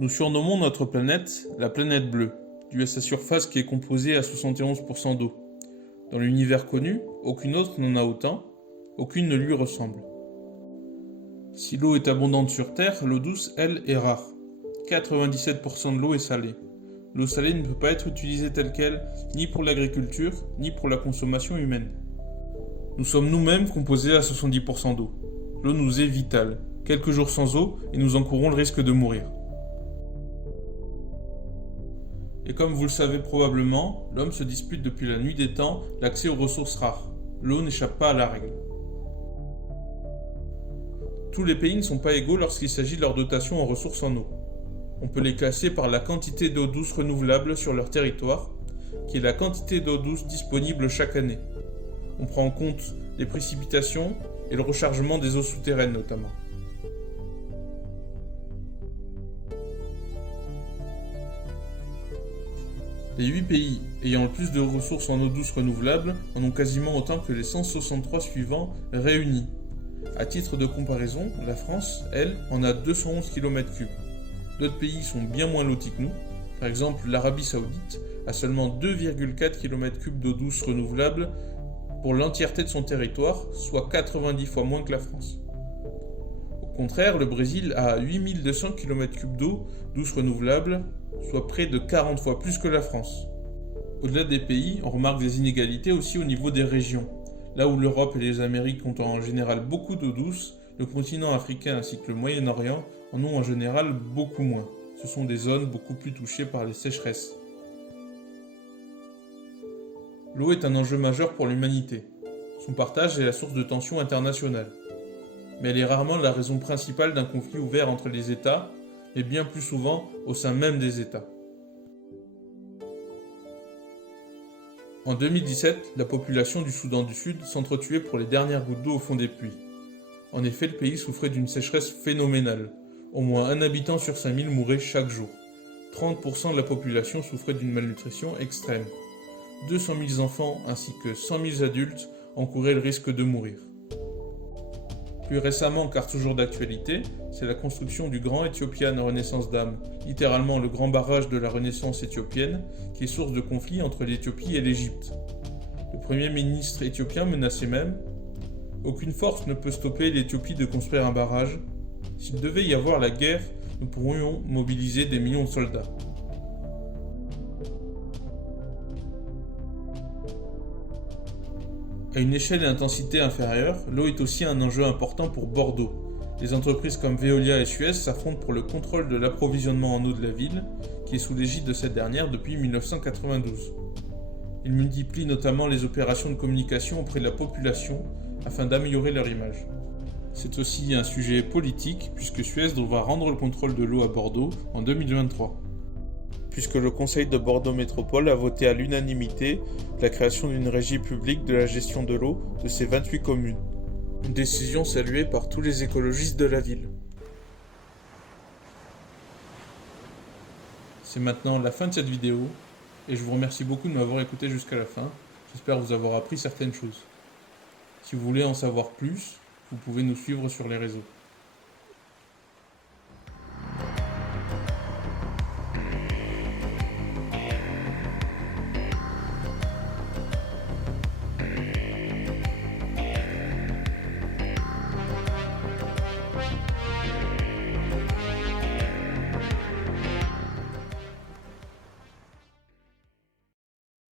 Nous surnommons notre planète la planète bleue, due à sa surface qui est composée à 71% d'eau. Dans l'univers connu, aucune autre n'en a autant, aucune ne lui ressemble. Si l'eau est abondante sur Terre, l'eau douce, elle, est rare. 97% de l'eau est salée. L'eau salée ne peut pas être utilisée telle qu'elle, ni pour l'agriculture, ni pour la consommation humaine. Nous sommes nous-mêmes composés à 70% d'eau. L'eau nous est vitale. Quelques jours sans eau, et nous encourons le risque de mourir. Et comme vous le savez probablement, l'homme se dispute depuis la nuit des temps l'accès aux ressources rares. L'eau n'échappe pas à la règle. Tous les pays ne sont pas égaux lorsqu'il s'agit de leur dotation en ressources en eau. On peut les classer par la quantité d'eau douce renouvelable sur leur territoire, qui est la quantité d'eau douce disponible chaque année. On prend en compte les précipitations et le rechargement des eaux souterraines notamment. Les 8 pays ayant le plus de ressources en eau douce renouvelable en ont quasiment autant que les 163 suivants réunis. À titre de comparaison, la France, elle, en a 211 km3. D'autres pays sont bien moins lotis que nous. Par exemple, l'Arabie Saoudite a seulement 2,4 km3 d'eau douce renouvelable pour l'entièreté de son territoire, soit 90 fois moins que la France. Au contraire, le Brésil a 8200 km3 d'eau douce renouvelable, soit près de 40 fois plus que la France. Au-delà des pays, on remarque des inégalités aussi au niveau des régions. Là où l'Europe et les Amériques ont en général beaucoup d'eau douce, le continent africain ainsi que le Moyen-Orient en ont en général beaucoup moins. Ce sont des zones beaucoup plus touchées par les sécheresses. L'eau est un enjeu majeur pour l'humanité. Son partage est la source de tensions internationales. Mais elle est rarement la raison principale d'un conflit ouvert entre les États, et bien plus souvent au sein même des États. En 2017, la population du Soudan du Sud s'entretuait pour les dernières gouttes d'eau au fond des puits. En effet, le pays souffrait d'une sécheresse phénoménale. Au moins un habitant sur 5000 mourait chaque jour. 30% de la population souffrait d'une malnutrition extrême. 200 000 enfants ainsi que 100 000 adultes encouraient le risque de mourir. Plus récemment, car toujours d'actualité, c'est la construction du Grand Ethiopian Renaissance Dam, littéralement le grand barrage de la Renaissance éthiopienne, qui est source de conflits entre l'Éthiopie et l'Égypte. Le premier ministre éthiopien menaçait même « Aucune force ne peut stopper l'Éthiopie de construire un barrage. S'il devait y avoir la guerre, nous pourrions mobiliser des millions de soldats. » À une échelle et intensité inférieure, l'eau est aussi un enjeu important pour Bordeaux. Les entreprises comme Veolia et Suez s'affrontent pour le contrôle de l'approvisionnement en eau de la ville, qui est sous l'égide de cette dernière depuis 1992. Ils multiplient notamment les opérations de communication auprès de la population afin d'améliorer leur image. C'est aussi un sujet politique puisque Suez devra rendre le contrôle de l'eau à Bordeaux en 2023. Puisque le Conseil de Bordeaux Métropole a voté à l'unanimité la création d'une régie publique de la gestion de l'eau de ses 28 communes. Une décision saluée par tous les écologistes de la ville. C'est maintenant la fin de cette vidéo, et je vous remercie beaucoup de m'avoir écouté jusqu'à la fin. J'espère vous avoir appris certaines choses. Si vous voulez en savoir plus, vous pouvez nous suivre sur les réseaux.